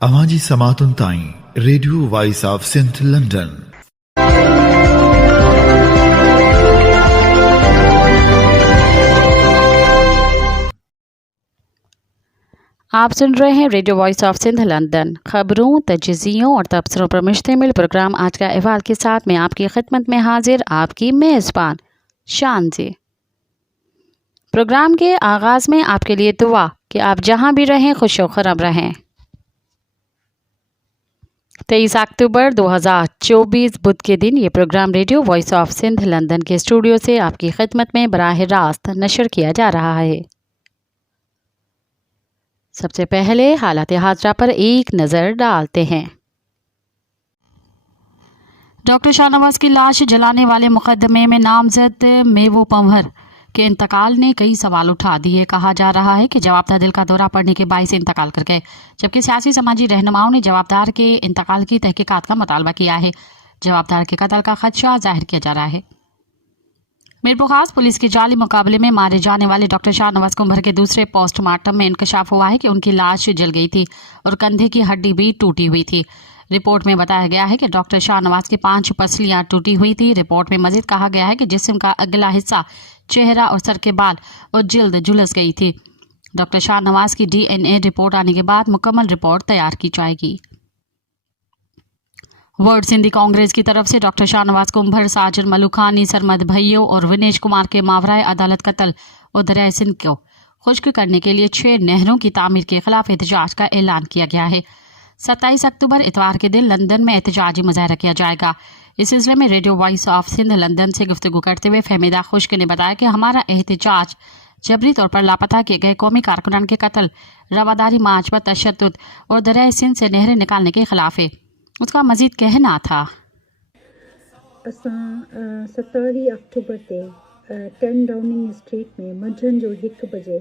अवां जी समातुनि ताईं Radio Voice of Sindh London. आप सुन रहे हैं Radio Voice of Sindh London. खबरों, तजज़ियों और तबसरों पर मुश्तमिल प्रोग्राम आज का अहवाल के साथ में आपकी खिदमत में हाजिर आपकी मेज़बान शान जी। प्रोग्राम के आगाज़ में आपके लिए दुआ कि आप जहां भी रहें खुश खरम रहें। 23 अक्टूबर 2024 बुध के दिन ये program Radio Voice of Sindh London के स्टूडियो से आपकी खिदमत में बराह रास्त नशर किया जा रहा है। सबसे पहले हालात हाजरा पर एक नज़र डालते हैं। डॉक्टर शाहनवाज की लाश जलाने वाले मुकदमे में नामजद मेवो पंवर के इंतकाल ने कई सवाल उठा दिए। कहा जा रहा है कि जवाबदार दिल का दौरा पड़ने के बायस इंतकाल कर गए, जबकि सियासी समाजी रहनुमाओं ने जवाबदार के इंतकाल की तहकीकात का मुतालबा किया है। जवाबदार के कत्ल का खदशा जाहिर किया जा रहा है। मीरपुर खास पुलिस के जाली मुकाबले में मारे जाने वाले डॉक्टर शाहनवाज कुंभर के दूसरे पोस्टमार्टम में इंकशाफ हुआ है कि उनकी लाश जल गई थी और कंधे की हड्डी भी टूटी हुई थी। रिपोर्ट में बताया गया है कि डॉक्टर शाहनवाज की 5 पसलियां टूटी हुई थी। रिपोर्ट में मजीद कहा गया है कि जिस्म का अगला हिस्सा, चेहरा और सर के बाल और जिल्द झुलस गई थी। डॉक्टर शाहनवाज की DNA रिपोर्ट आने के बाद मुकम्मल रिपोर्ट तैयार की जाएगी। वर्ल्ड सिंधी कांग्रेस की तरफ से डॉक्टर शाहनवाज कुंभर, साजिर मलुखानी, सरमद भैयो और विनेश कुमार के मावराए अदालत कत्ल और दरिया सिंध को खुश्क करने के लिए 6 नहरों की तामीर के खिलाफ एहतजाज का ऐलान किया गया है। 27 अक्टूबर इतवार के दिन लंदन में एहतजाजी मुजाहरा किया जाएगा। इस सिलसिले में Radio Voice of Sindh London से गुफ्तगू करते हुए फहमीदा खुश्क ने बताया कि हमारा एहतजाज जबरी तौर पर लापता किए गए कौमी कारकुनान के कत्ल, रवादारी मार्च पर तशद्दुद और दरिया सिंध से नहरें निकालने के खिलाफ है। उसका मजीद कहना था, असां 27 अक्टूबर ते 10 डाउनिंग स्ट्रीट में मंझंदि जो 1 बजे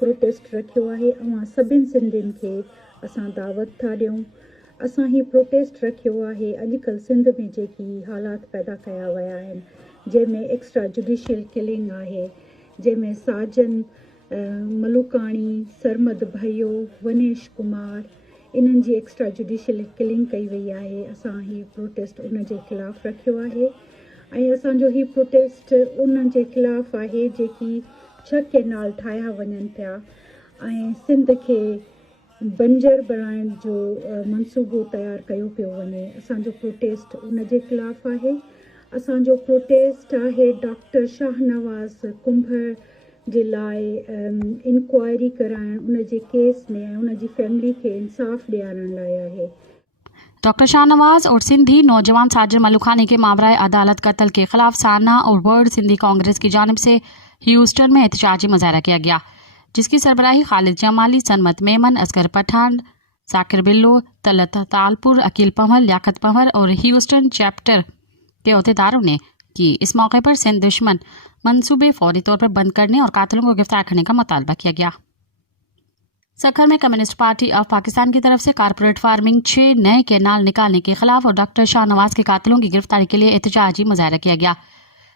प्रोटेस्ट रखियो आहे। अवां सभिनि सिंधियुनि खे असां दावत था ॾियूं। असां ही प्रोटेस्ट रखियो आहे अॼुकल्ह सिंध में जेकी हालात पैदा कया विया आहिनि, जंहिंमें एक्स्ट्रा जुडिशियल किलिंग आहे, जंहिंमें साजन मलुकाणी, सरमद भैयो, वनेश कुमार, इन्हनि जी एक्स्ट्रा जुडिशियल किलिंग कई वई आहे। असां ही प्रोटेस्ट उन जे ख़िलाफ़ु रखियो आहे ऐं असांजो ही प्रोटेस्ट उन जे ख़िलाफ़ु आहे जेकी 6 केनाल ठाहिया वञनि पिया ऐं सिंध खे बंजर बणाइण जो मंसूबो तयारु कयो पियो वञे। असांजो प्रोटेस्ट उन जे ख़िलाफ़ु आहे। असांजो प्रोटेस्ट आहे डॉक्टर शाहनवाज कुंभर जे लाइ इंक्वायरी कराइण, उन जे केस में ऐं उन जी फैमिली खे इंसाफ़ ॾियारण लाइ आहे। डॉक्टर शाहनवाज और सिंधी नौजवान साजिर मलुखानी के मावराए अदालत कत्ल के खिलाफ साना और वर्ल्ड सिंधी कांग्रेस की जानिब से ह्यूस्टन में एहतजाजी मुजाहरा किया गया, जिसकी सरबराही खालिद जमाली, सनमत मेमन, असगर पठान, जाकिर बिल्लो, तलत तालपुर, अकील पंवर, लियाकत पंवर और ह्यूस्टन चैप्टर के अहदेदारों ने की। इस मौके पर सिंध दुश्मन मंसूबे फौरी तौर पर बंद करने और कातिलों को गिरफ्तार करने का मुतालबा किया गया। सखर में कम्युनिस्ट पार्टी ऑफ पाकिस्तान की तरफ से कारपोरेट फार्मिंग 6 नए केनाल निकालने के खिलाफ और डॉक्टर शाहनवाज के कातिलों की गिरफ्तारी के लिए एहतजाजी मुजाहरा किया गया,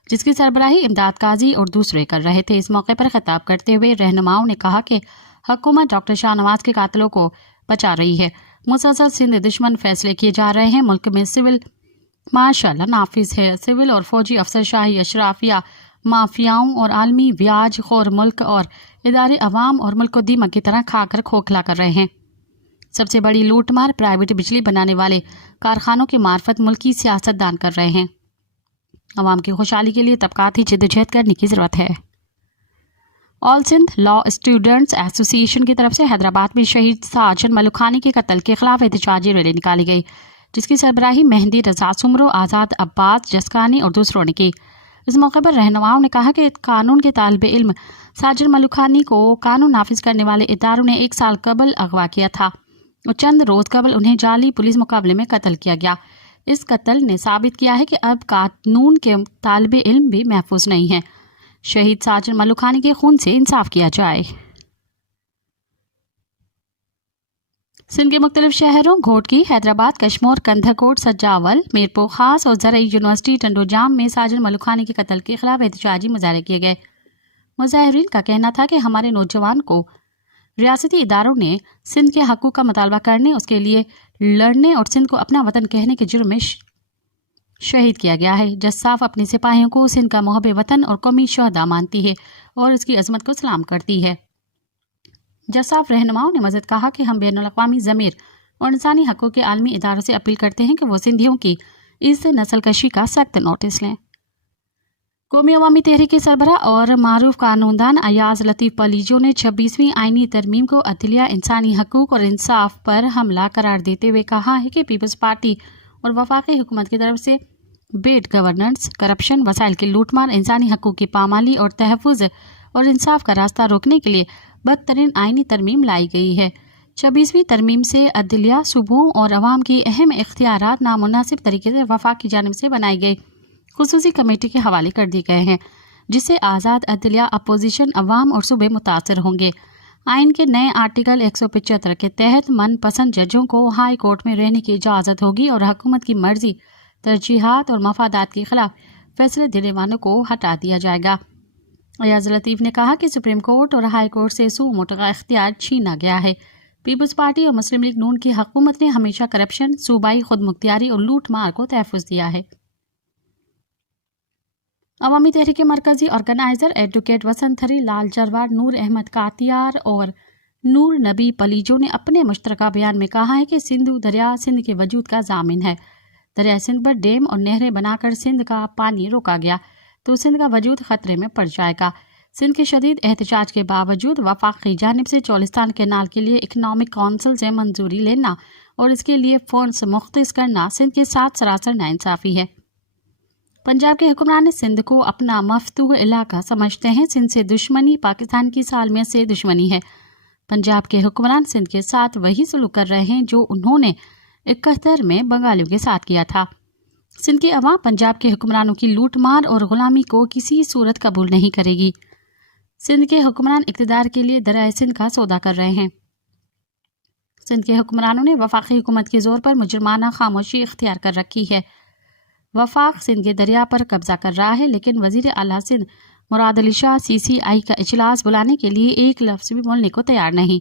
जिसकी सरबराही इमदाद काजी और दूसरे कर रहे थे। इस मौके पर खिताब करते हुए रहनुमाओं ने कहा कि हुकूमत डॉक्टर शाहनवाज के कातिलों को बचा रही है। मुसलसल सिंध दुश्मन फैसले किए जा रहे हैं। मुल्क में सिविल माशाल्लाह नाफिज है। सिविल और फौजी अफसरशाही, अशराफिया, माफियाओं और आलमी ब्याज खोर मुल्क और इदारे अवाम और मुल्क को दीमक की तरह खाकर खोखला कर रहे हैं। सबसे बड़ी लूटमार प्राइवेट बिजली बनाने वाले कारखानों की मार्फत मुल्की सियासतदान कर रहे हैं। अवाम की खुशहाली के लिए तबकाती जिद्दोजहद करने की ज़रूरत है। All Sindh Law Students Association की तरफ से हैदराबाद में शहीद साजन मलुखानी के कत्ल के खिलाफ एहतजाजी रैली निकाली गई, जिसकी सरबराही मेहंदी रजा सुमरो, आज़ाद अब्बास जसकानी और दूसरों ने की। इस मौके पर रहनुमाओं ने कहा कि कानून के तालिब इल्म साजिर मलुखानी को कानून नाफिज करने वाले इदारों ने 1 साल कबल अगवा किया था और चंद रोज कबल उन्हें जाली पुलिस मुकाबले में कत्ल किया गया। इस कत्ल ने साबित किया है कि अब कानून के तालिब इल्म भी महफूज नहीं है। शहीद साजिर मलुखानी के खून से इंसाफ किया जाए। सिंध के मुख्तलिफ शहरों घोटकी, हैदराबाद, कश्मोर, कंधाकोट, सज्जावल, मीरपुर खास और ज़रई यूनिवर्सिटी टंडोजाम में साजिर मलुखानी के कत्ल के खिलाफ एहतजाजी मुजाहरे किए गए। मुजाहिरीन का कहना था कि हमारे नौजवान को रियासती इदारों ने सिंध के हकूक़ का मुतालबा करने, उसके लिए लड़ने और सिंध को अपना वतन कहने के जुर्म में शहीद किया गया है। जस्साफ अपने सिपाहियों को सिंध का मुहब्बे वतन और कौमी शहदा मानती है और इसकी अजमत को सलाम करती है। जस्साफ रहनुमाओं ने मज़ीद कहा कि हम बैनुल-अक़वामी ज़मीर और इंसानी हक़ों के आलमी इदारों से अपील करते हैं कि वो सिंधियों की इस नस्लकशी का सख्त नोटिस लें। कौमी अवामी तहरीक के सरबराह और मारूफ कानूनदान अयाज लतीफ़ पलीजो ने 26वीं आईनी तरमीम को अदलिया, इंसानी हकूक़ और इंसाफ पर हमला करार देते हुए कहा है कि पीपल्स पार्टी और वफाकी हुकूमत की तरफ से बेड गवर्नेंस, करप्शन, वसाइल की लूटमार, इंसानी हकूक़ की पामाली और तहफ़्फ़ुज़ और इंसाफ का रास्ता रोकने के लिए बदतरीन आईनी तरमीम लाई गई है। 26वीं तरमीम से अदलिया, सूबों और अवाम की अहम इख्तियारात नामुनासिब तरीके से वफाक की जानिब से बनाई गई खुसूसी कमेटी के हवाले कर दिए गए हैं, जिससे आज़ाद अदलिया, अपोजिशन, अवाम और सूबे मुतासर होंगे। आइन के नए आर्टिकल 175 के तहत मनपसंद जजों को हाई कोर्ट में रहने की इजाज़त होगी और हुकूमत की मर्जी, तरजीहात और मफादात के खिलाफ फैसले देने वालों को हटा दिया जाएगा। अयाज लतीफ़ ने कहा कि सुप्रीम कोर्ट और हाई कोर्ट से सू मोटगा इख्तियार छीना गया है। पीपल्स पार्टी और मुस्लिम लीग नून की हुकूमत ने हमेशा करप्शन, सूबाई खुद मुख्तियारी और लूट मार को तहफ़्फ़ुज़ दिया है। अवामी तहरीक के मरकजी ऑर्गेनाइजर एडवोकेट वसंत हरी, लाल जरवार, नूर अहमद कातियार और नूर नबी पलीजो ने अपने मुश्तरका बयान में कहा है कि सिंधु दरिया सिंध के वजूद का जामिन है। दरिया सिंध पर डैम और नहरें बनाकर सिंध का पानी रोका गया तो सिंध का वजूद खतरे में पड़ जाएगा। सिंध के शदीद एहतजाज के बावजूद वफाक की जानिब से चौलिस्तान कैनाल के लिए इकनॉमिक काउंसिल से मंजूरी लेना और इसके लिए फंड्स मुख्तस करना सिंध के साथ सरासर नाइंसाफ़ी है। पंजाब के हुक्मरान सिंध को अपना मफतूह इलाका समझते हैं। सिंध से दुश्मनी पाकिस्तान की सालमियत से दुश्मनी है। पंजाब के हुक्मरान सिंध के साथ वही सलूक कर रहे हैं जो उन्होंने 71 में बंगालियों के साथ किया था। सिंध की अवाम पंजाब के हुक्मरानों की लूट मार और गुलामी को किसी सूरत कबूल नहीं करेगी। सिंध के हुक्मरान इक़्तिदार के लिए दरिया सिंध का सौदा कर रहे हैं। सिंध के हुक्मरानों ने वफाकी हुकूमत के जोर पर मुजरमाना खामोशी इख्तियार कर रखी है। वफाक सिंध के दरिया पर कब्जा कर रहा है, लेकिन वजीर आला सिंध मुराद अली शाह CCI का इजलास बुलाने के लिए एक लफ्ज़ भी बोलने को तैयार नहीं।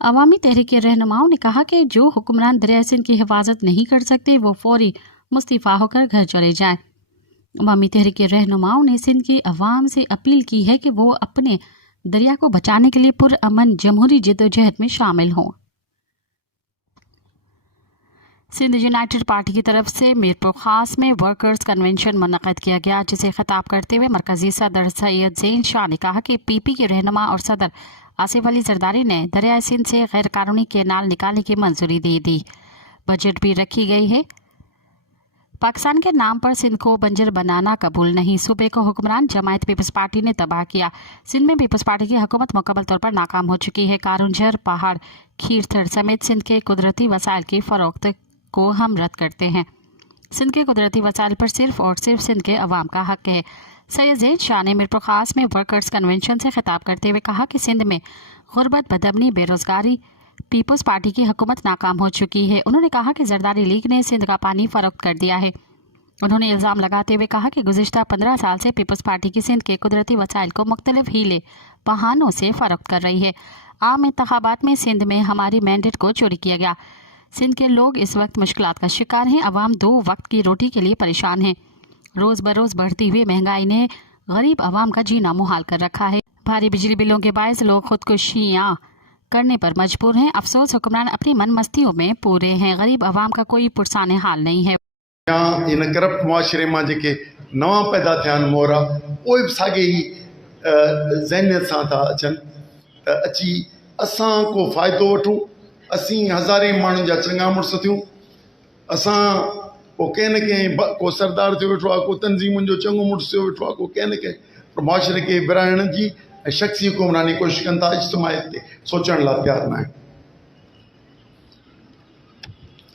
अवामी तहरीक के रहनुमाओं ने कहा कि जो हुक्मरान दरिया सिंध की हिफाजत नहीं कर सकते वो फौरी मुस्तफ़ा होकर घर चले जाएं। अवामी तहरीक के रहनुमाओं ने सिंध की अवाम से अपील की है कि वो अपने दरिया को बचाने के लिए पुरअमन जमहूरी जद्दोजहद में शामिल हों। सिंध यूनाइटेड पार्टी की तरफ से मीरपुर खास में वर्कर्स कन्वेंशन मुनक़्क़िद किया गया, जिसे खिताब करते हुए मरकजी सदर सैयद ज़ैन शाह ने कहा कि PP के रहनुमा और सदर आसिफ अली जरदारी ने दरिया सिंध से गैर कानूनी कैनाल निकालने की मंजूरी दे दी। बजट भी रखी गई है। पाकिस्तान के नाम पर सिंध को बंजर बनाना कबूल नहीं। सूबे को हुक्मरान जमायत पीपल्स पार्टी ने तबाह किया। सिंध में पीपल्स पार्टी की हुकूमत मुकम्मल तौर पर नाकाम हो चुकी है। कारूंझर, पहाड़, खीरथड़ समेत सिंध के कुदरती वसाइल की फरोख्त को हम रद्द करते हैं। सिंध के कुदरती वसाइल पर सिर्फ और सिर्फ सिंध के अवाम का हक है। सैयद ज़ैन शाह ने मीरपुर खास में वर्कर्स कन्वेंशन से खिताब करते हुए कहा कि सिंध में गुर्बत, बदअमनी, बेरोजगारी, पीपल्स पार्टी की हुकूमत नाकाम हो चुकी है। उन्होंने कहा कि जरदारी लीग ने सिंध का पानी फरोख्त कर दिया है। उन्होंने इल्ज़ाम लगाते हुए कहा कि गुज़िश्ता 15 साल से पीपल्स पार्टी की सिंध के कुदरती वसाइल को मुख्तलिफ हीले बहानों से फरोख्त कर रही है। आम इंतखाबात में सिंध में हमारी मैंडेट को चोरी किया गया। सिंध के लोग इस वक्त मुश्किलात का शिकार हैं। अवाम 2 वक्त की रोटी के लिए परेशान है। रोज़ बरोज़ बढ़ती हुई महंगाई ने गरीब अवाम का जीना मुहाल कर रखा है। भारी बिजली बिलों के बायस लोग खुदकुशियाँ करने पर मजबूर हैं। अफसोस हुक्मरान अपनी मन मस्तियों में पूरे हैं। गरीब अवाम का कोई पुरसाने हाल नहीं है। इन करप्ट मुआशरे में जेके नवा पैदा थिया आहिनि मोहरा उहे बि साॻे ई ज़हनियत सां था अचनि त अची असां को फ़ाइदो वठूं। असीं हज़ारे माण्हुनि जा चङा मुड़ुस थियूं। असां को कंहिं न कंहिं को सरदार थियो वेठो आहे, को तंज़ीमुनि जो चङो मुड़ुस थियो वेठो आहे, को कंहिं न कंहिं मुआशरे खे विराइण जी ऐं शख़्सी हुकुमरानी कोशिशि कनि था। इज्तिमायत ते सोचण लाइ तयारु न आहिनि।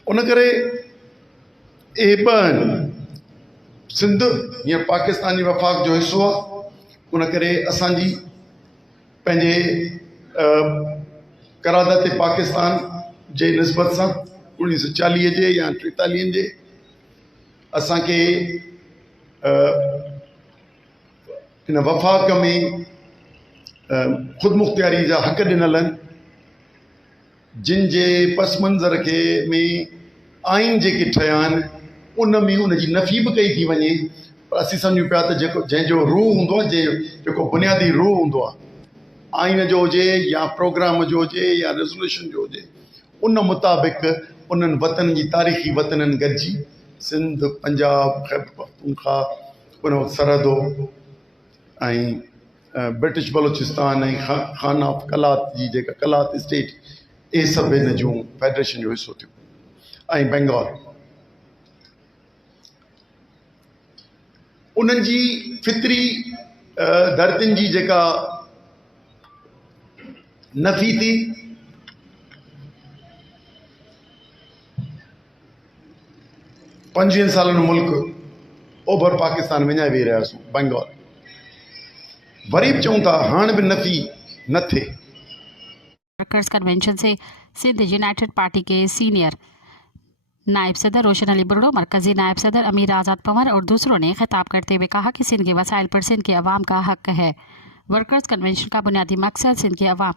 उन करे इहे ॿ आहिनि। सिंध हीअं पाकिस्तानी वफ़ाक़ जो हिसो आहे। उन करे असांजी पंहिंजे करारदात पाकिस्तान जे निस्बत सां 1940 जे या 43 जे असांखे हिन वफ़ाक़ में ख़ुदि मुख़्तियारी जा हक़ ॾिनल आहिनि। जिन जे पस मंज़र खे में आइन जेके ठहिया आहिनि उन में उन जी नफ़ी बि कई थी वञे, पर असीं सम्झूं पिया त जेको जंहिंजो रूह हूंदो आहे, जेको बुनियादी रूह हूंदो आहे, आइन जो हुजे या प्रोग्राम जो हुजे या रेज़ोल्यूशन जो हुजे, उन मुताबिक़ उन्हनि वतन जी तारीख़ी वतननि गॾिजी सिंध, पंजाब, ख़ैबर पख्तूनख्वा, उन वक़्तु सरहदो ऐं ब्रिटिश बलोचिस्तान ऐं खान ऑफ कलात जी जेका कलात स्टेट, इहे सभु हिन जूं फेडरेशन जो हिसो थियूं, ऐं बंगाल। उन्हनि जी फितरी धरतियुनि जी जेका नफ़ी थी, पंजवीहनि सालनि मुल्क ओभर पाकिस्तान विञाए वेही रहियासीं, बंगाल। वरी बि चऊं था हाणे बि नफ़ी न थिए। वर्कर्स कन्वेंशन से सिंध यूनाइटेड पार्टी के सीनियर नायब सदर रोशन अली बुर्डो, मरकजी नायब सदर अमीर आज़ाद पंवर और दूसरों ने खिताब करते हुए कहा कि सिंध के वसाइल पर सिंध के अवाम का हक है। वर्कर्स कन्वेंशन का बुनियादी मकसद सिंध के अवाम,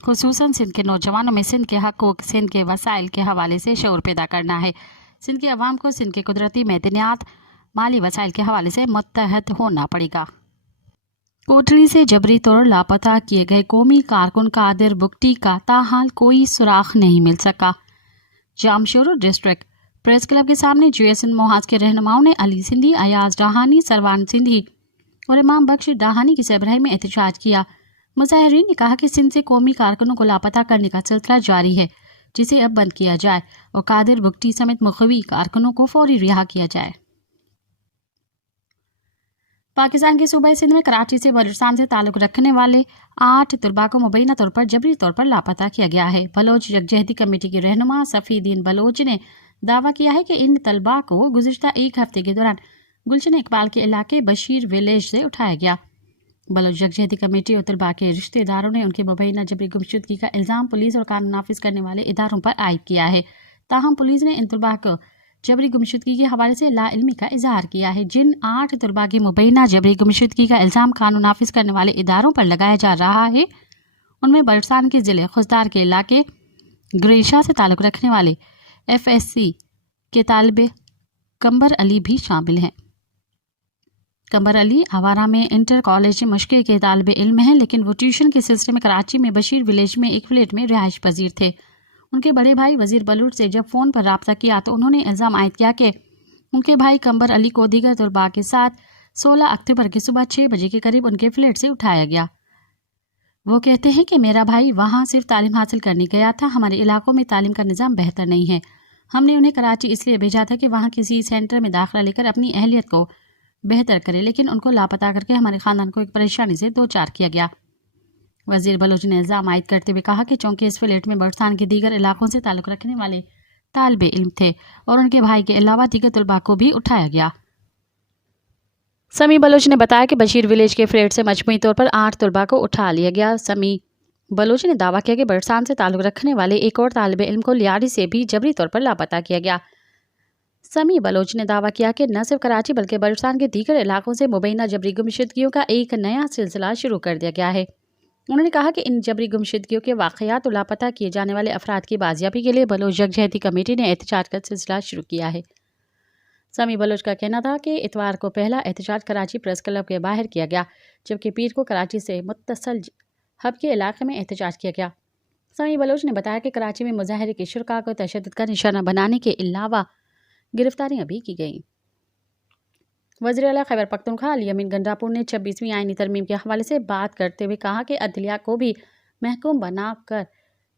खुसूसन सिंध के नौजवानों में सिंध के हकूक़, सिंध के वसाइल के हवाले से शऊर पैदा करना है। सिंध के अवाम को सिंध के कुदरती मैदानियात, माली वसाइल के हवाले से मुत्तहद होना पड़ेगा। कोटड़ी से जबरी तौर लापता किए गए कौमी कारकुन कादिर बुगटी का ताहाल कोई सुराख नहीं मिल सका। जामशोर डिस्ट्रिक्ट प्रेस क्लब के सामने JSN मोहाज के रहनुमाओं ने अली सिंधी, अयाज डाहानी, सरवान सिंधी और इमाम बख्श डाहानी की सरबराही में एहतजाज किया। मुजाहिरीन ने कहा कि सिंध से कौमी कारकुनों को लापता करने का सिलसिला जारी है, जिसे अब बंद किया जाए और कादिर बुगटी समेत मुखवी कारकुनों को फौरी रिहा किया जाए। पाकिस्तान के सूबे सिंध में कराची से बलूचिस्तान से ताल्लुक रखने वाले 8 तलबा को मुबैना तौर पर जबरी तौर पर लापता किया गया है। बलोच यकजहती कमेटी के रहनुमा सफ़ीदीन बलोच ने दावा किया है कि इन तलबा को गुज़िश्ता एक हफ्ते के दौरान गुलशन इकबाल के इलाके बशीर विलेज से उठाया गया। बलोच यकजहती कमेटी और तलबा के रिश्तेदारों ने उनके मुबैना जबरी गुमशुदगी का इल्ज़ाम पुलिस और कानून नाफिज करने वाले इदारों पर आयद किया है। ताहम पुलिस ने इन तलबा को जबरी गुमशुदगी के हवाले से लाइल्मी का इजहार किया है। जिन 8 तलबा के मुबैना जबरी गुमशुदगी का इल्ज़ाम कानून नाफिज करने वाले इदारों पर लगाया जा रहा है, उनमें बलूचिस्तान के ज़िले खुजदार के इलाके ग्रेशा से ताल्लुक़ रखने वाले FSC के तालिब कंबर अली भी शामिल हैं। कंबर अली आवारा में इंटर कॉलेज मुश्किल के तालिब इल्म हैं, लेकिन वो ट्यूशन के सिलसिले में कराची में बशीर विलेज में एक फ्लैट में रिहाइश पजीर थे। उनके बड़े भाई वजीर बलूच से जब फ़ोन पर रब्ता किया तो उन्होंने इल्ज़ाम आयद किया कि उनके भाई कंबर अली को दीगर तलबा के साथ 16 अक्टूबर की सुबह 6 बजे के करीब उनके फ्लैट से उठाया गया। वो कहते हैं कि मेरा भाई वहाँ सिर्फ तालीम हासिल करने गया था, हमारे इलाकों में तालीम का निज़ाम बेहतर नहीं है। हमने उन्हें कराची इसलिए भेजा था कि वहाँ किसी सेंटर में दाखिला लेकर अपनी अहलियत को बेहतर करे, लेकिन उनको लापता करके हमारे ख़ानदान को एक परेशानी से दो चार किया गया। वज़ीर बलूच ने इल्ज़ाम आयद करते हुए कहा कि चूँकि इस फ्लैट में बलूचिस्तान के दीगर इलाकों से ताल्लुक़ रखने वाले तालिब इल्म थे और उनके भाई के अलावा दीगर तलबा को भी उठाया गया। समी बलूच ने बताया कि बशीर विलेज के फ्लैट से मजमूई तौर पर 8 तलबा को उठा लिया गया। समी बलूच ने दावा किया कि बलूचिस्तान से ताल्लुक़ रखने वाले एक और तालिब इल्म को लियारी से भी जबरी तौर पर लापता किया गया। समी बलोच ने दावा किया कि न सिर्फ कराची बल्कि बलूचिस्तान के दीगर इलाकों से मुबैना जबरी गुमशुदगियों का एक नया सिलसिला शुरू कर दिया गया है। उन्होंने कहा कि इन जबरी गुमशुदगियों के वाक़यात और लापता किए जाने वाले अफराद की बाजियाबी के लिए बलोच यकजहती कमेटी ने एहतजाज का सिलसिला शुरू किया है। समी बलोच का कहना था कि इतवार को पहला एहतजाज कराची प्रेस क्लब के बाहर किया गया, जबकि पीर को कराची से मुत्तसल हब के इलाके में एहतजाज किया गया। समी बलोच ने बताया कि कराची में मुजाहिरे के शुरका को तशद्दुद का निशाना बनाने के अलावा गिरफ्तारियां भी की गईं। वज़ीर आला खैबर पख्तूनख्वा अली अमीन गंडापुर ने 26वीं आईनी तरमीम के हवाले से बात करते हुए कहा कि अदलिया को भी महकूम बना कर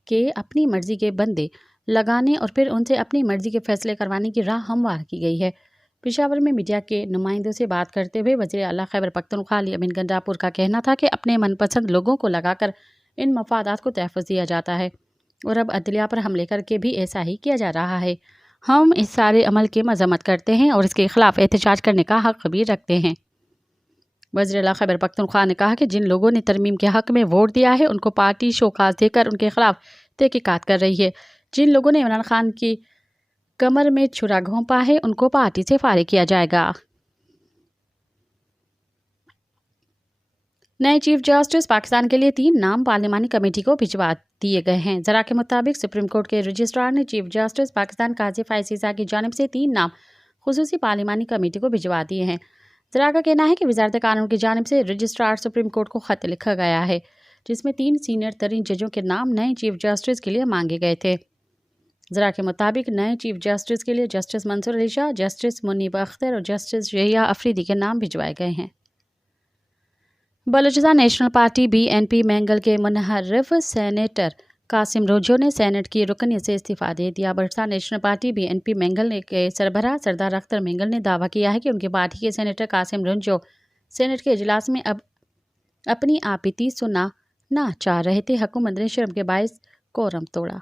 के अपनी मर्ज़ी के बंदे लगाने और फिर उनसे अपनी मर्ज़ी के फैसले करवाने की राह हमवार की गई है। पेशावर में मीडिया के नुमाइंदों से बात करते हुए वज़ीर आला खैबर पख्तूनख्वा अली अमीन गंडापुर का कहना था कि अपने मनपसंद लोगों को लगाकर इन मफादात को तहफ़्फ़ुज़ दिया जाता है और अब अदलिया पर हमले करके भी ऐसा ही किया जा रहा है। हम इस सारे अमल की मजम्मत करते हैं और इसके खिलाफ एहतजाज करने का हक़ भी रखते हैं। वज़ीर आला खैबर पख्तूनख्वा ने कहा कि जिन लोगों ने तरमीम के हक़ में वोट दिया है उनको पार्टी शोकाज देकर उनके खिलाफ तहक़ीक़ात कर रही है। जिन लोगों ने इमरान खान की कमर में छुरा घोंपा है उनको पार्टी से फारिग किया जाएगा। नए चीफ जस्टिस पाकिस्तान के लिए 3 नाम पार्लिमानी कमेटी को भिजवा दिए गए हैं। जरा के मुताबिक सुप्रीम कोर्ट के रजिस्ट्रार ने चीफ जस्टिस पाकिस्तान काजी फैज़ ईसा की जानिब से 3 नाम खुसूसी पार्लिमानी कमेटी को भिजवा दिए हैं। जरा का कहना है कि वजारत कानून की जानिब से रजिस्ट्रार सुप्रीम कोर्ट को खत लिखा गया है जिसमें 3 सीनियर तरीन जजों के नाम नए चीफ जस्टिस के लिए मांगे गए थे। जरा के मुताबिक नए चीफ जस्टिस के लिए जस्टिस मंसूर अली शाह, जस्टिस मुनीब अख्तर और जस्टिस यहिया अफरीदी के नाम भिजवाए गए हैं। Balochistan national party BNP mangle के मुनहर्रिफ सेनेटर कासिम रोजो ने सेनेट की रुकनीत से इस्तीफा दे दिया। Balochistan national party BNP mangle के सरबराह सरदार अख्तर मैंगल ने दावा किया है कि उनकी पार्टी के सेनेटर कासिम रोजो सेनेट के इजलास में अब अपनी आपीती सुनाना चाह रहे थे। हुकूमत ने शर्म के बायस कोरम तोड़ा।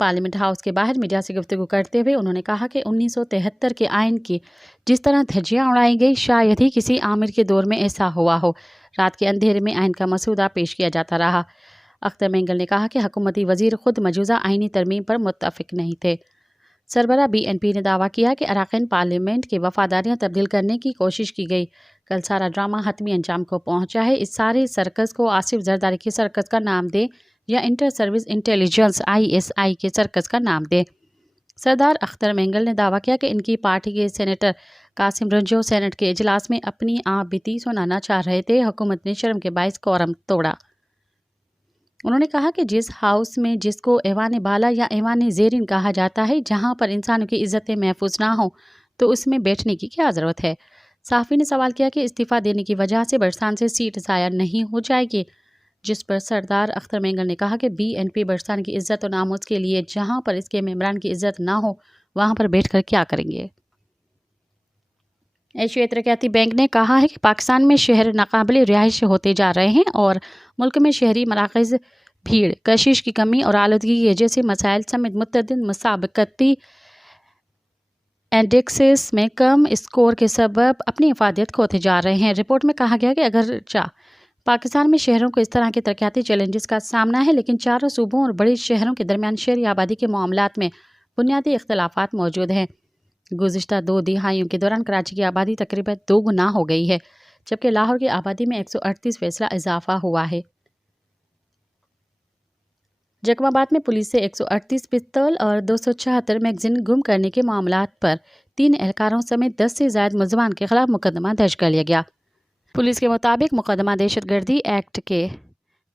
पार्लियामेंट हाउस के बाहर मीडिया से गुफ्तगू करते हुए उन्होंने कहा कि 1973 के आइन की जिस तरह धज्जियां उड़ाई गई, शायद ही किसी आमिर के दौर में ऐसा हुआ हो। रात के अंधेरे में आइन का मसूदा पेश किया जाता रहा। अख्तर मैंगल ने कहा कि हुकूमती वजीर खुद मौजूदा आइनी तरमीम पर मुत्तफिक नहीं थे। सरबराह BNP ने दावा किया कि अरकान पार्लियामेंट की वफादारियां तब्दील करने की कोशिश की गई। कल सारा ड्रामा हतमी अंजाम को पहुंचा है। इस सारे सर्कस को आसिफ जरदारी के सर्कस का नाम दे या इंटर सर्विस इंटेलिजेंस ISI के सर्कस का नाम दे। सरदार अख्तर मैंगल ने दावा किया कि इनकी पार्टी के सेनेटर कासिम रोजो सेनेट के इजलास में अपनी आप बीती सुनाना चाह रहे थे। हुकूमत ने शर्म के बायस कोरम तोड़ा। उन्होंने कहा कि जिस हाउस में जिसको ऐवान बाला या ऐवान ज़ेरिन कहा जाता है, जहां पर इंसानों की इज्जतें महफूज ना हो, तो उसमें बैठने की क्या ज़रूरत है। साफ़ी ने सवाल किया कि इस्तीफ़ा देने की वजह से बलूचिस्तान से सीट ज़ाया नहीं हो जाएगी, जिस पर सरदार अख्तर मैंगल ने कहा कि BNP बलूचिस्तान की इज्जत और नामुस के लिए जहां पर इसके मेंबरान की इज्जत ना हो वहां पर बैठकर क्या करेंगे। एशियाई तरक्याती बैंक ने कहा है कि पाकिस्तान में शहर नाकाबिले रिहाइश होते जा रहे हैं और मुल्क में शहरी मराकज़ भीड़, कशिश की कमी और आलूदगी के जैसे मसाइल समेत मुतअद्दिद मुसाबकती इंडेक्सेस में कम स्कोर के सबब अपनी इफादियत खोते जा रहे हैं। रिपोर्ट में कहा गया कि अगरचे पाकिस्तान में शहरों को इस तरह के तरक्याती चैलेंजेस का सामना है, लेकिन चारों सूबों और बड़े शहरों के दरमियान शहरी आबादी के मामलात में बुनियादी इख्तलाफात मौजूद हैं। गुज़िश्ता 2 दिहाइयों के दौरान कराची की आबादी तकरीबन 2 गुना हो गई है, जबकि लाहौर की आबादी में 138% इजाफा हुआ है। जकमाबाद में पुलिस से 138 पिस्तौल और 276 मैगजीन गुम करने के मामलात पर 3 एहलकारों समेत 10 से ज़ायद मुलज़मान के खिलाफ मुकदमा दर्ज कर लिया गया। पुलिस के मुताबिक मुकदमा दहशतगर्दी एक्ट के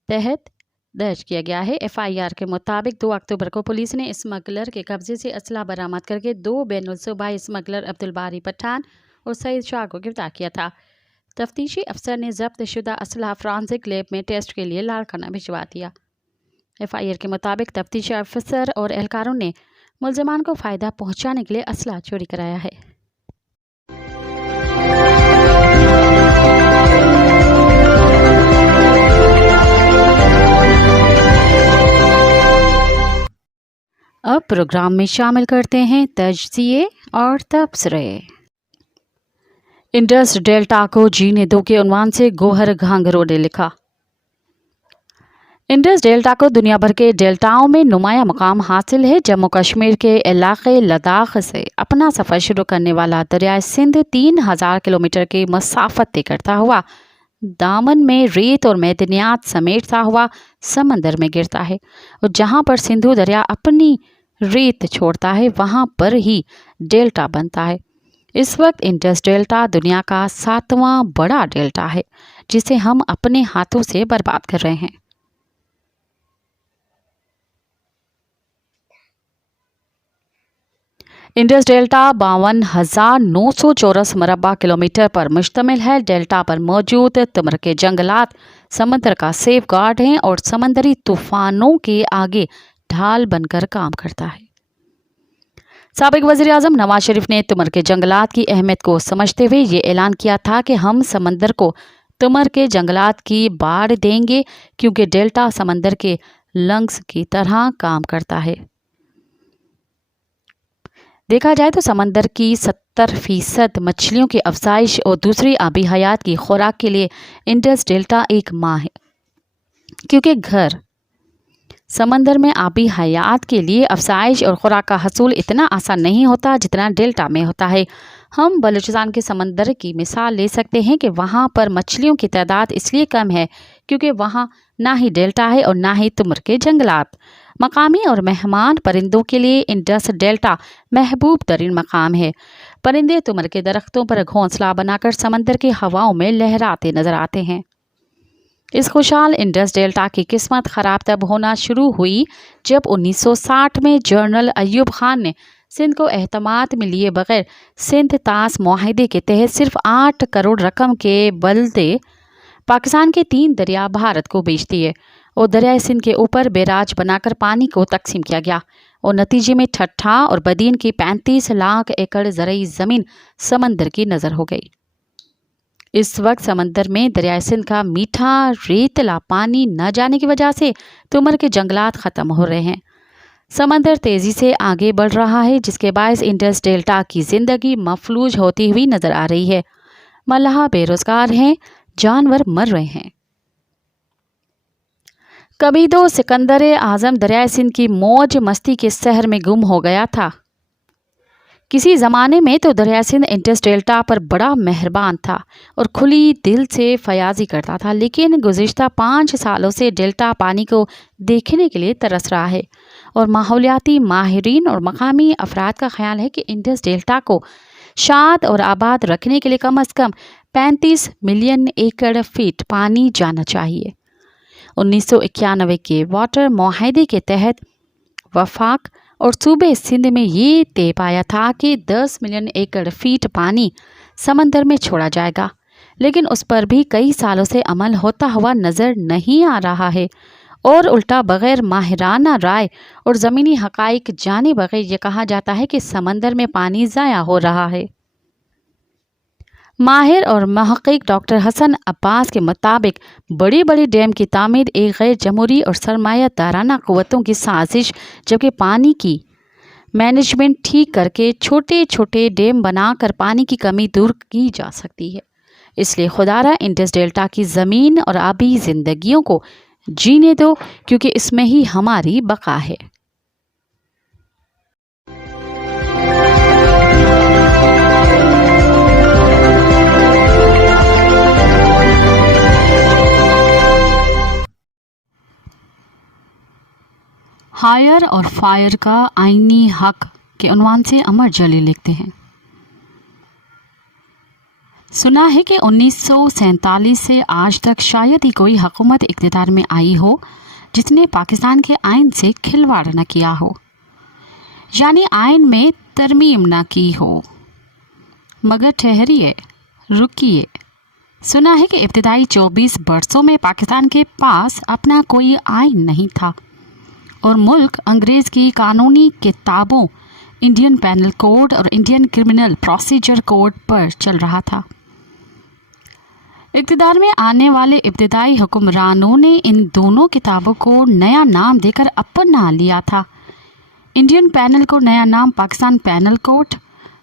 तहत दर्ज किया गया है। FIR के मुताबिक 2 अक्टूबर को पुलिस ने स्मगलर के कब्जे से असला बरामद करके 2 बैनुल-सूबाई स्मगलर अब्दुल बारी पठान और सईद शाह को गिरफ्तार किया था। तफ्तीशी अफसर ने जब्त शुदा असला फ्रांसिक लैब में टेस्ट के लिए लाड़काना भिजवा दिया। FIR के मुताबिक तफ्तीशी अफसर और एहलकारों ने मुलजमान को फ़ायदा पहुँचाने के लिए असला चोरी कराया है। अब प्रोग्राम में शामिल करते हैं तजज़िये और तबसरे। इंडस डेल्टा को जीने दो के उन्वान से गोहर घांगरो ने लिखा। इंडस डेल्टा को दुनिया भर के डेल्टाओं में नुमाया मकाम हासिल है। जम्मू कश्मीर के इलाके लद्दाख से अपना सफ़र शुरू करने वाला दरियाए सिंध 3000 किलोमीटर की मसाफत तय करता हुआ दामन में रेत और मैदनियात समेटता हुआ समंदर में गिरता है और जहाँ पर सिंधु दरिया अपनी रेत छोड़ता है वहाँ पर ही डेल्टा बनता है। इस वक्त इंडस डेल्टा दुनिया का 7वां बड़ा डेल्टा है जिसे हम अपने हाथों से बर्बाद कर रहे हैं। इंडस डेल्टा 52,900 चौरस मरबा किलोमीटर पर मुश्तमिल है। डेल्टा पर मौजूद तमर के जंगलात समंदर का सेफ गार्ड हैं और समंदरी तूफानों के आगे ढाल बनकर काम करता है। साबिक वज़ीर आज़म नवाज शरीफ ने तमर के जंगलात की अहमियत को समझते हुए ये ऐलान किया था कि हम समंदर को तमर के जंगलात की बाढ़ देंगे क्योंकि डेल्टा समंदर के लंग्स की तरह काम करता है। देखा जाए तो समंदर की 70% मछलियों की अफजाइश और दूसरी आबी हयात की खुराक के लिए इंडस डेल्टा एक माँ है, क्योंकि घर समंदर में आबी हयात के लिए अफजाइश और खुराक का हसूल इतना आसान नहीं होता जितना डेल्टा में होता है। हम बलूचिस्तान के समंदर की मिसाल ले सकते हैं कि वहाँ पर मछलियों की तादाद इसलिए कम है क्योंकि वहाँ ना ही डेल्टा है और ना ही तुमर के जंगलात। मकामी और मेहमान परिंदों के लिए इंडस डेल्टा महबूब तरीन मकाम है। परिंदे तुमर के दरख्तों पर घोंसला बनाकर समंदर की हवाओं में लहराते नजर आते हैं। इस खुशहाल इंडस डेल्टा की किस्मत ख़राब तब होना शुरू हुई जब 1960 में जनरल अयूब खान ने सिंध को एहतमाद में लिए बगैर सिंध तास मुआहिदे के तहत सिर्फ 8 करोड़ रकम के बलदे पाकिस्तान के 3 दरिया भारत को बेच दिए और दरियाए सिंध के ऊपर बैराज बनाकर पानी को तकसीम किया गया और नतीजे में ठट्ठा और बदीन की 35 लाख एकड़ ज़रई ज़मीन समंदर की नज़र हो गई। इस वक्त समंदर में दरियाए सिंध का मीठा रेतला पानी न जाने की वजह से तुमर के जंगलात ख़त्म हो रहे हैं। समंदर तेज़ी से आगे बढ़ रहा है जिसके बायस इंडस डेल्टा की ज़िंदगी मफलूज होती हुई नज़र आ रही है। मल्लाह बेरोज़गार हैं, जानवर मर रहे हैं। कभी तो सिकंदर आज़म दरियाए सिंध की मौज मस्ती के शहर में गुम हो गया था। किसी ज़माने में तो दरिया सिंध इंडस डेल्टा पर बड़ा मेहरबान था और खुली दिल से फयाजी करता था, लेकिन गुज़िश्ता 5 सालों से डेल्टा पानी को देखने के लिए तरस रहा है और माहौलियाती माहिरीन और मकामी अफराद का ख्याल है कि इंडस डेल्टा को शाद और आबाद रखने के लिए कम अज़ कम 35 मिलियन एकड़ फीट पानी जाना चाहिए। 1991 के वाटर मुआहिदे के तहत वफाक और सूबे सिंध में ये तय पाया था कि 10 मिलियन एकड़ फीट पानी समंदर में छोड़ा जाएगा, लेकिन उस पर भी कई सालों से अमल होता हुआ नज़र नहीं आ रहा है और उल्टा बग़ैर माहिराना राय और ज़मीनी हक़ाइक़ जाने बग़ैर ये कहा जाता है कि समंदर में पानी ज़ाया हो रहा है। माहिर और महक़ीक़ डॉक्टर हसन अब्बास के मुताबिक बड़ी बड़ी डैम की तामीर एक गैर जमहूरी और सरमायादाराना क़ुव्वतों की साजिश, जबकि पानी की मैनेजमेंट ठीक करके छोटे छोटे डैम बनाकर पानी की कमी दूर की जा सकती है। इसलिए खुदारा इंडस डेल्टा की ज़मीन और आबी ज़िंदगियों को जीने दो, क्योंकि इसमें ही हमारी बका है। हायर और फायर का आईनी हक के उन्वान से अमर जली लिखते हैं। सुना है कि 1947 से आज तक शायद ही कोई हुकूमत इक़्तिदार में आई हो जिसने पाकिस्तान के आइन से खिलवाड़ न किया हो, यानी आइन में तरमीम न की हो। मगर ठहरिए, रुकिए। सुना है कि इब्तिदाई 24 बरसों में पाकिस्तान के पास अपना कोई आइन नहीं था और मुल्क अंग्रेज़ की कानूनी किताबों इंडियन पैनल कोड और इंडियन क्रिमिनल प्रोसीजर कोड पर चल रहा था। इक़्तिदार में आने वाले इब्तिदाई हुक्मरानों ने इन दोनों किताबों को नया नाम देकर अपना लिया था। इंडियन पैनल को नया नाम पाकिस्तान पैनल कोड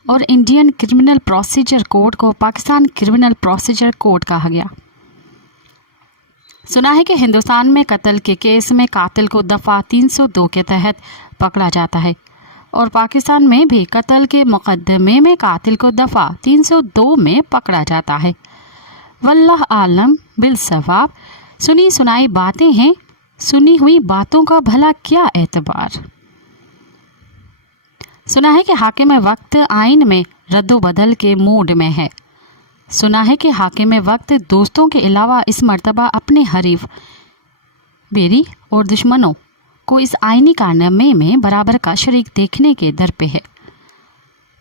और इंडियन क्रिमिनल प्रोसीजर कोड को पाकिस्तान क्रिमिनल प्रोसीजर कोड कहा गया। सुना है कि हिंदुस्तान में कत्ल के केस में कातिल को दफ़ा 302 के तहत पकड़ा जाता है और पाकिस्तान में भी कत्ल के मुकदमे में कातिल को दफ़ा 302 में पकड़ा जाता है। वल्लाह आलम बिल सवाब। सुनी सुनाई बातें हैं, सुनी हुई बातों का भला क्या एतबार। सुना है कि हाकिम वक्त आइन में रद्दोबदल के मूड में है। सुना है कि हाकिम वक्त दोस्तों के अलावा इस मर्तबा अपने हरीफ, बेरी और दुश्मनों को इस आइनी कारनामे में बराबर का शरीक देखने के दर पे है।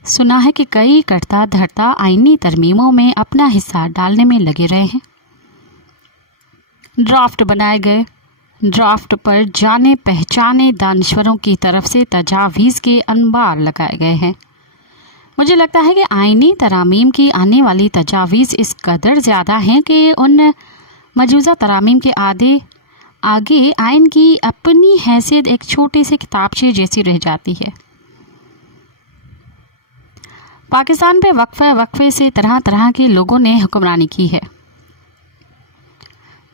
सुना है कि कई करता धरता आइनी तरमीमों में अपना हिस्सा डालने में लगे रहे हैं। ड्राफ्ट बनाए गए, ड्राफ्ट पर जाने पहचाने दानिश्वरों की तरफ से तजावीज़ के अनबार लगाए गए हैं। मुझे लगता है कि आइनी तरामीम की आने वाली तजावीज़ इस कदर ज़्यादा हैं कि उन मौजूदा तरामीम के आगे आइन की अपनी हैसियत एक छोटे से किताबचे जैसी रह जाती है। पाकिस्तान पे वक्फे से तरह तरह के लोगों ने हुक्मरानी की है।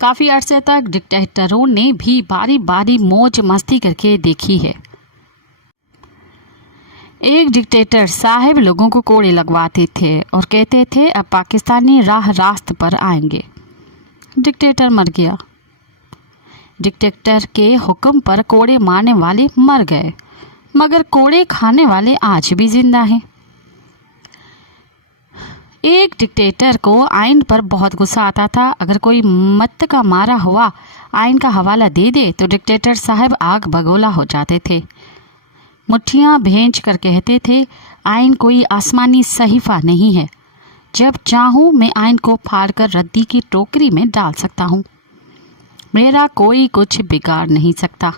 काफ़ी अरसे तक डिक्टेटरों ने भी बारी बारी मौज मस्ती करके देखी है। एक डिक्टेटर साहब लोगों को कोड़े लगवाते थे और कहते थे अब पाकिस्तानी राह रास्त पर आएंगे। डिक्टेटर मर गया। डिक्टेटर के हुक्म पर कोड़े मारने वाले मर गए, मगर कोड़े खाने वाले आज भी जिंदा हैं। एक डिक्टेटर को आइन पर बहुत गुस्सा आता था। अगर कोई मत का मारा हुआ आइन का हवाला दे दे तो डिक्टेटर साहब आग बगोला हो जाते थे। मुट्ठियां भेंच कर कहते थे आइन कोई आसमानी सहीफा नहीं है, जब चाहूं मैं आइन को फाड़कर रद्दी की टोकरी में डाल सकता हूं, मेरा कोई कुछ बिगाड़ नहीं सकता।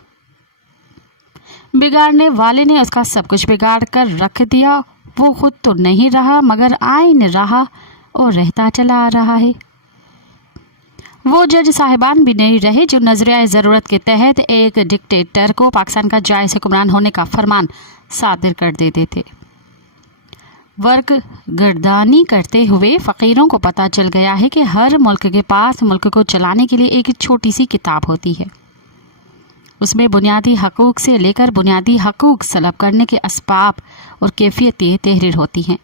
बिगाड़ने वाले ने उसका सब कुछ बिगाड़ कर रख दिया। वो खुद तो नहीं रहा, मगर आइन रहा और रहता चला आ रहा है। वो जज साहिबान भी नहीं रहे जो नजरिया ज़रूरत के तहत एक डिक्टेटर को पाकिस्तान का जायज़ हुक्मरान होने का फरमान सादिर कर देते थे। वर्क गर्दानी करते हुए फ़कीरों को पता चल गया है कि हर मुल्क के पास मुल्क को चलाने के लिए एक छोटी सी किताब होती है। उसमें बुनियादी हकूक़ से लेकर बुनियादी हकूक़ सलब करने के असबाब और कैफियतें तहरीर होती हैं।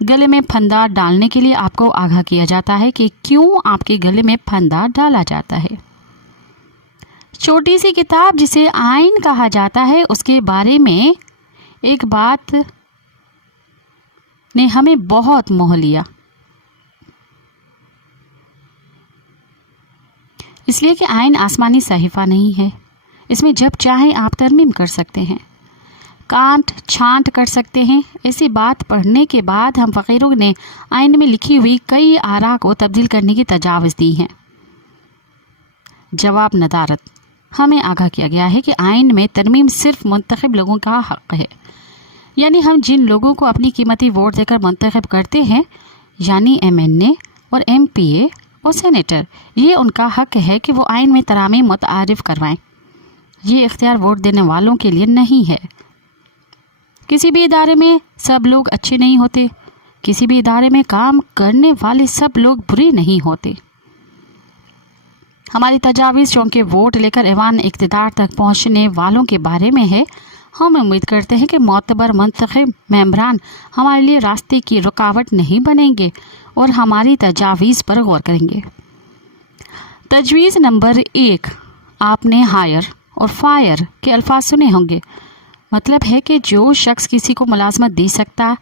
गले में फंदा डालने के लिए आपको आगाह किया जाता है कि क्यों आपके गले में फंदा डाला जाता है। छोटी सी किताब जिसे आइन कहा जाता है, उसके बारे में एक बात ने हमें बहुत मोह लिया, इसलिए कि आइन आसमानी सहीफा नहीं है। इसमें जब चाहें आप तरमीम कर सकते हैं, कांट छांट कर सकते हैं। ऐसी बात पढ़ने के बाद हम फ़कीरों ने आइन में लिखी हुई कई आरा को तब्दील करने की तजावज़ दी है। जवाब नदारत। हमें आगाह किया गया है कि आइन में तरमीम सिर्फ मुंतखब लोगों का हक़ है, यानी हम जिन लोगों को अपनी कीमती वोट देकर मुंतखब करते हैं, यानी MNA और MPA और सेनेटर, ये उनका हक़ है कि वो आइन में तरामीम मुतारिफ़ करवाएं। ये इख्तियार वोट देने वालों के लिए नहीं है। किसी भी इदारे में सब लोग अच्छे नहीं होते, किसी भी इदारे में काम करने वाले सब लोग बुरे नहीं होते। हमारी तजावीज़ चूँकि वोट लेकर ऐवान इक़्तिदार तक पहुँचने वालों के बारे में है, हम उम्मीद करते हैं कि मोतबर मुंतखब मेंबरान हमारे लिए रास्ते की रुकावट नहीं बनेंगे और हमारी तजावीज़ पर गौर करेंगे। तजवीज़ नंबर 1, आपने हायर और फायर के अल्फाज सुने होंगे। मतलब है कि जो शख्स किसी को मुलाजमत दे सकता,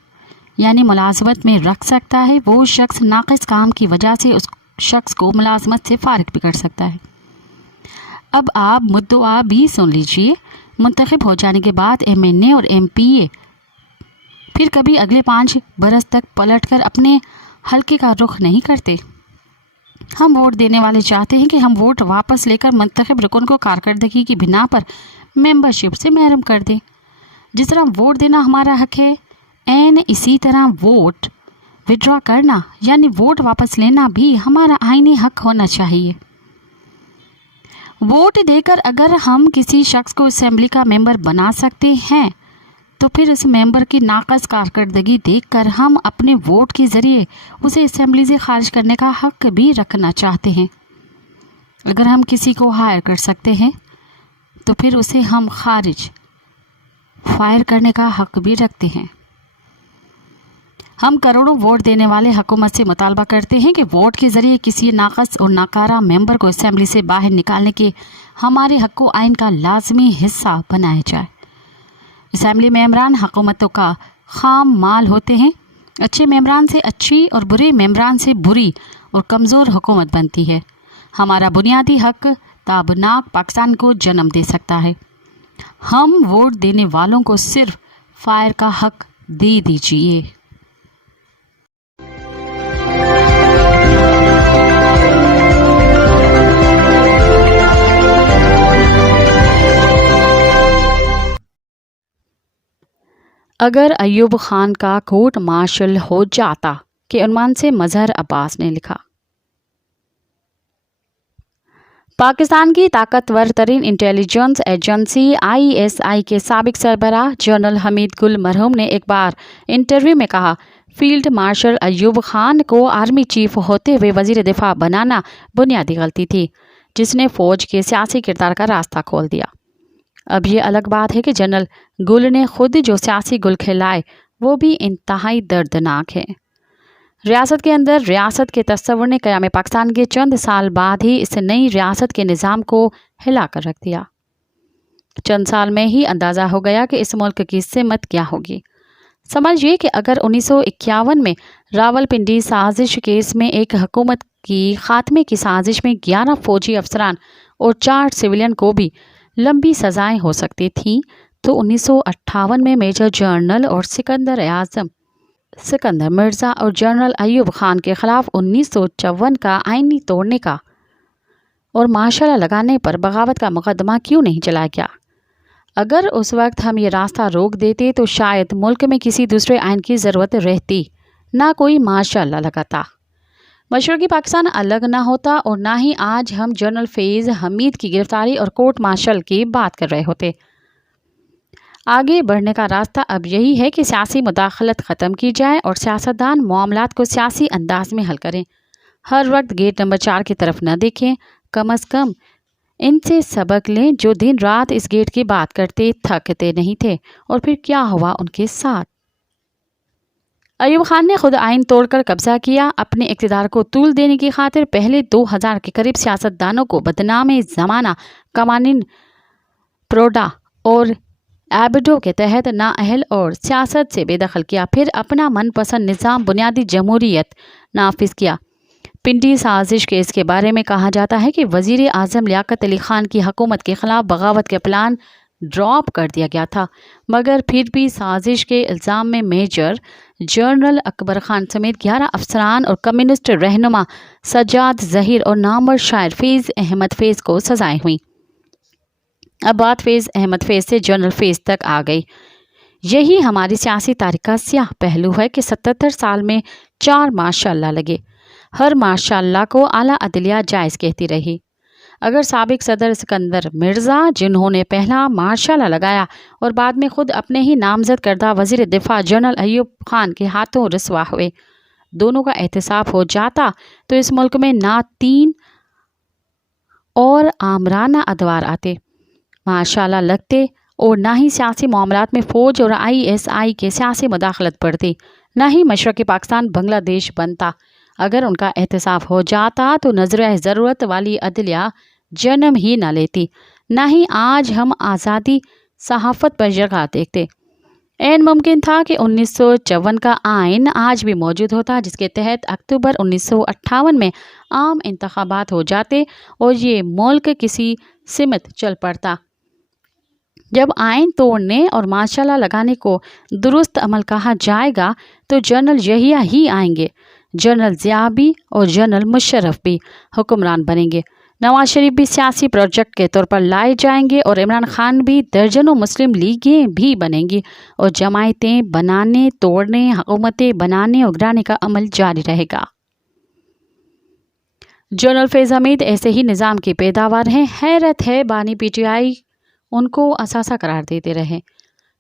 यानी मुलाजमत में रख सकता है, वो शख्स नाक़िस काम की वजह से उस शख्स को मुलाजमत से फारिग भी कर सकता है। अब आप मुद्दोआ भी सुन लीजिए। मुंतखब हो जाने के बाद MNA और MPA फिर कभी अगले 5 बरस तक पलट कर अपने हल्के का रुख नहीं करते। हम वोट देने वाले चाहते हैं कि हम वोट वापस लेकर मुंतखब रुकन को कारकर्दगी की बिना पर मेंबरशिप से महरूम कर दें। जिस तरह वोट देना हमारा हक है, इसी तरह वोट विड्रॉ करना यानी वोट वापस लेना भी हमारा आईनी हक होना चाहिए। वोट देकर अगर हम किसी शख्स को असेंबली का मेंबर बना सकते हैं, तो फिर उस मेंबर की नाक़स कारकर्दगी देखकर हम अपने वोट के ज़रिए उसे असेंबली से खारिज करने का हक भी रखना चाहते हैं। अगर हम किसी को हायर कर सकते हैं, तो फिर उसे हम फायर करने का हक भी रखते हैं। हम करोड़ों वोट देने वाले हुकूमत से मुतालबा करते हैं कि वोट के ज़रिए किसी नाक़स और नाकारा मेंबर को असेंबली से बाहर निकालने के हमारे हक़ को आइन का लाजमी हिस्सा बनाया जाए। असेंबली मेंबरान हुकूमतों का खाम माल होते हैं। अच्छे मेंबरान से अच्छी और बुरे मेंबरान से बुरी और कमज़ोर हुकूमत बनती है। हमारा बुनियादी हक़ ताबनाक पाकिस्तान को जन्म दे सकता है। हम वोट देने वालों को सिर्फ फायर का हक़ दे दीजिए। अगर अयूब खान का कोर्ट मार्शल हो जाता के उन्वान से मजहर अब्बास ने लिखा। पाकिस्तान की ताकतवर तरीन इंटेलिजेंस एजेंसी ISI के साबिक सरबराह जनरल हमीद गुल मरहूम ने एक बार इंटरव्यू में कहा, फील्ड मार्शल अयूब खान को आर्मी चीफ होते हुए वजीर दिफा बनाना बुनियादी गलती थी, जिसने फ़ौज के सियासी किरदार का रास्ता खोल दिया। अब ये अलग बात है कि जनरल गुल ने खुद जो सियासी गुल खिलाए वो भी इंतहाई दर्दनाक है। रियासत के अंदर रियासत के तस्वुर ने क़याम पाकिस्तान के चंद साल बाद ही इस नई रियासत के निज़ाम को हिला कर रख दिया। चंद साल में ही अंदाज़ा हो गया कि इस मुल्क की सिमत क्या होगी। समझिए कि अगर 1951 में रावलपिंडी साजिश केस में एक हुकूमत की खात्मे की साजिश में 11 फौजी अफसरान और 4 सिविलियन को भी लंबी सजाएं हो सकती थीं, तो 1958 में मेजर जनरल और सिकंदर मिर्ज़ा और जनरल अयूब खान के ख़िलाफ़ 1954 का आईनी तोड़ने का और मार्शल लगाने पर बगावत का मुकदमा क्यों नहीं चलाया गया? अगर उस वक्त हम ये रास्ता रोक देते तो शायद मुल्क में किसी दूसरे आइन की ज़रूरत रहती, ना कोई मार्शल लगाता, मशरक़ी पाकिस्तान अलग ना होता और ना ही आज हम जनरल फैज़ हमीद की गिरफ्तारी और कोर्ट मार्शल की बात कर रहे होते। आगे बढ़ने का रास्ता अब यही है कि सियासी मुदाखलत ख़त्म की जाए और सियासतदान मामलात को सियासी अंदाज में हल करें। हर वक्त गेट नंबर 4 की तरफ न देखें, कम अज़ कम इनसे सबक लें जो दिन रात इस गेट की बात करते थकते नहीं थे। और फिर क्या हुआ उनके साथ? अयूब खान ने खुद आइन तोड़कर कब्जा किया। अपने इक़्तिदार को तूल देने की खातिर पहले 2000 के करीब सियासतदानों को बदनाम ज़माना कवानीन प्रोडा और एबडो के तहत नाअहल और सियासत से बेदखल किया। फिर अपना मनपसंद निज़ाम बुनियादी जमहूरियत नाफिज किया। पिंडी साजिश केस के बारे में कहा जाता है कि वज़ीर आज़म लियाकत अली ख़ान की हुकूमत के ख़िलाफ़ बगावत के प्लान ड्रॉप कर दिया गया था, मगर फिर भी साजिश के इल्ज़ाम में मेजर जनरल अकबर ख़ान समेत 11 अफसरान और कम्युनिस्ट रहनुमा सज्जाद ज़हीर और नामवर शायर फ़ैज़ अहमद फ़ैज़ को सज़ाएं हुई। अब बात फ़ैज़ अहमद फ़ैज़ से जनरल फ़ैज़ तक आ गई। यही हमारी सियासी तारीख़ का स्याह पहलू है कि 77 साल में 4 माशाअल्लाह लगे। हर माशाअल्लाह को आला अदलिया जायज़ कहती रही। अगर साबिक सदर सिकंदर मिर्ज़ा, जिन्होंने पहला माशाअल्लाह लगाया और बाद में खुद अपने ही नामज़द करदा वज़ीर दिफा जनरल अयूब खान के हाथों रसवा हुए, दोनों का एहतिसाब हो जाता तो इस मुल्क में ना 3 और आमराना अदवार आते, माशाअल्लाह लगते, और ना ही सियासी मामलात में फ़ौज और ISI के सियासी मुदाखलत पड़ती, ना ही मशरक़ी पाकिस्तान बांग्लादेश बनता। अगर उनका एहतिसाब हो जाता तो नज़र ज़रूरत वाली अदलिया जन्म ही ना लेती, ना ही आज हम आज़ादी सहाफ़त पर जगह देखते। ऐन मुमकिन था कि 1954 का आइन आज भी मौजूद होता, जिसके तहत अक्टूबर 1958 में आम इंतखाबात हो जाते और ये मुल्क किसी सिमत चल पड़ता। जब आइन तोड़ने और माशाअल्लाह लगाने को दुरुस्त अमल कहा जाएगा तो जनरल यहिया ही आएंगे, जनरल ज़िया भी और जनरल मुशर्रफ भी हुक्मरान बनेंगे। नवाज शरीफ भी सियासी प्रोजेक्ट के तौर पर लाए जाएंगे और इमरान खान भी दर्जनों मुस्लिम लीगें भी बनेंगी और जमायतें बनाने, तोड़ने, हुकूमतें बनाने और गिराने का अमल जारी रहेगा। जनरल फैज़ हमीद ऐसे ही निज़ाम की पैदावार हैं। हैरत है बानी PTI उनको असासा करार देते रहे,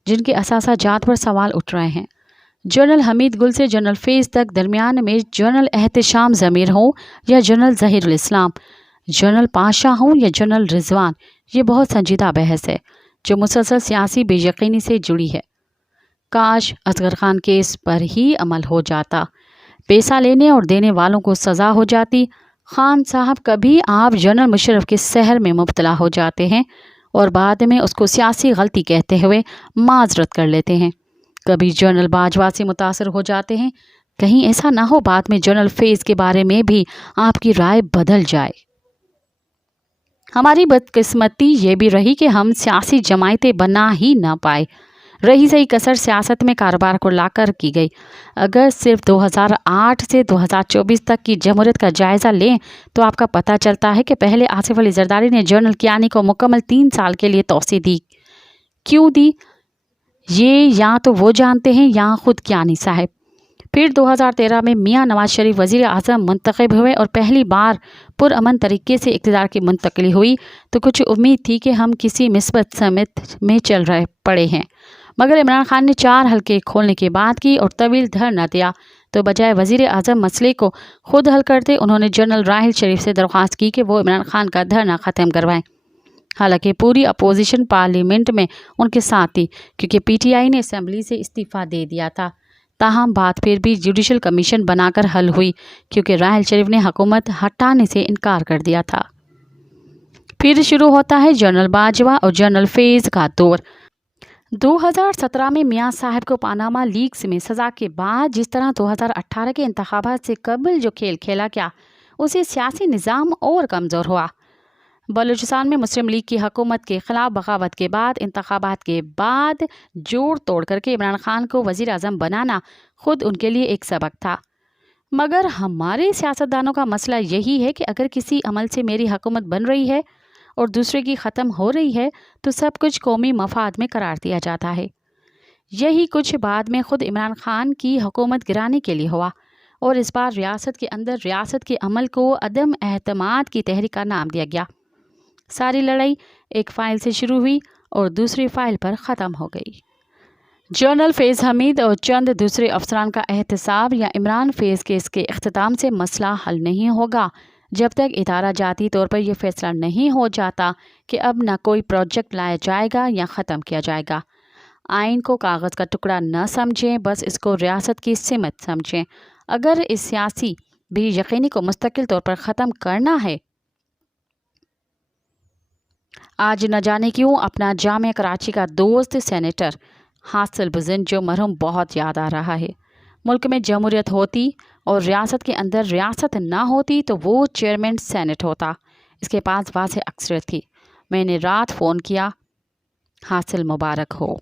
जिनके असासा जात पर सवाल उठ रहे हैं। जनरल हमीद गुल से जनरल फैज़ तक दरमियान में जनरल एहतशाम ज़मीर हो या जनरल ज़हीरुल इस्लाम, जनरल पाशा हों या जनरल रिजवान, ये बहुत संजीदा बहस है जो मुसलसल सियासी बेयकीनी से जुड़ी है। काश असगर खान केस पर ही अमल हो जाता, पैसा लेने और देने वालों को सज़ा हो जाती। खान साहब कभी आप जनरल मुशर्रफ के सहर में मुब्तला हो जाते हैं और बाद में उसको सियासी गलती कहते हुए माजरत कर लेते हैं। कभी जनरल बाजवा से मुतासर हो जाते हैं। कहीं ऐसा ना हो बाद में जनरल फैज़ के बारे में भी आपकी राय बदल जाए। हमारी बदकिस्मती ये भी रही कि हम सियासी जमायतें बना ही ना पाए। रही सही कसर सियासत में कारोबार को लाकर की गई। अगर सिर्फ 2008 से 2024 तक की जमहूरियत का जायज़ा लें तो आपका पता चलता है कि पहले आसिफ अली जरदारी ने जनरल कियानी को मुकम्मल 3 साल के लिए तौसी दी। क्यों दी ये या तो वो जानते हैं या ख़ुद कियानी साहब। फिर 2013 में मियाँ नवाज शरीफ वज़ीर आज़म मुंतखब हुए और पहली बार पुरअमन तरीके से इक़्तिदार की मुंतकली हुई तो कुछ उम्मीद थी कि हम किसी मिस्बत समित में चल रहे पड़े हैं, मगर इमरान खान ने 4 हलके खोलने की बात की और तवील धरना दिया। तो बजाय वज़ीर आज़म मसले को खुद हल करते, उन्होंने जनरल राहिल शरीफ से दरख्वास्त की कि वो इमरान खान का धरना ख़त्म करवाएं। हालांकि पूरी अपोजिशन पार्लियामेंट में उनके साथ थी क्योंकि पीटीआई ने असेंबली से इस्तीफ़ा दे दिया था। ताहम बात फिर भी जुडिशल कमीशन बनाकर हल हुई क्योंकि राहल शरीफ ने हुकूमत हटाने से इनकार कर दिया था। फिर शुरू होता है जनरल बाजवा और जनरल फैज़ का दौर। 2017 में मियां साहब को पानामा लीक्स में सज़ा के बाद जिस तरह 2018 के इंतखाबात से कबल जो खेल खेला गया, उसे सियासी निज़ाम और कमज़ोर हुआ। बलूचिस्तान में मुस्लिम लीग की हुकूमत के ख़िलाफ़ बगावत के बाद इंतखाबात के बाद जोड़ तोड़ करके इमरान खान को वज़ीर आज़म बनाना खुद उनके लिए एक सबक था। मगर हमारे सियासतदानों का मसला यही है कि अगर किसी अमल से मेरी हुकूमत बन रही है और दूसरे की ख़त्म हो रही है तो सब कुछ कौमी मफाद में करार दिया जाता है। यही कुछ बाद में ख़ुद इमरान खान की हुकूमत गिराने के लिए हुआ और इस बार रियासत के अंदर रियासत के अमल को अदम एहतमाद की तहरीक का नाम दिया गया। सारी लड़ाई एक फ़ाइल से शुरू हुई और दूसरी फ़ाइल पर ख़त्म हो गई। जनरल फैज़ हमीद और चंद दूसरे अफसरान का एहतसाब या इमरान फैज़ केस के अख्ताम से मसला हल नहीं होगा जब तक इदारा जाती तौर पर यह फैसला नहीं हो जाता कि अब न कोई प्रोजेक्ट लाया जाएगा या ख़त्म किया जाएगा। आइन को कागज़ का टुकड़ा न समझें, बस इसको रियासत की सिमत समझें। अगर इस सियासी भी यकीनी को मुस्तकिल तौर पर ख़त्म करना है, आज न जाने क्यों अपना जामिया कराची का दोस्त सेनेटर हासिल बुज़न जो मरहूम बहुत याद आ रहा है। मुल्क में जमहूरियत होती और रियासत के अंदर रियासत ना होती तो वो चेयरमैन सेनेट होता। इसके पास वाज़ेह अक्सरियत थी। मैंने रात फ़ोन किया, हासिल मुबारक हो।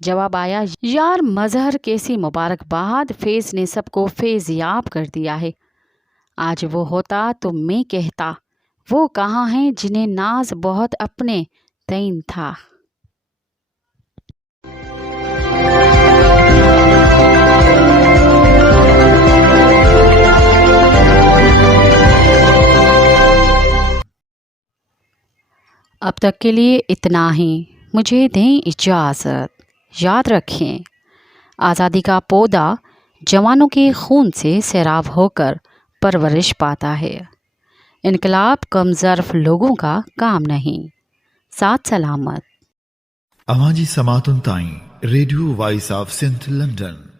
जवाब आया, यार मज़हर कैसी मुबारकबाद, फैज़ ने सबको फैज़याब कर दिया है। आज वो होता तो मैं कहता वो कहाँ हैं जिन्हें नाज बहुत अपने तैन था। अब तक के लिए इतना ही, मुझे दें इजाज़त। याद रखें, आज़ादी का पौधा जवानों के खून से सैराब होकर परवरिश पाता है। इनकलाब कम ज़र्फ़ लोगों का काम नहीं। साथ सलामत। अवाजी समातुन ताई Radio Voice of Sindh London.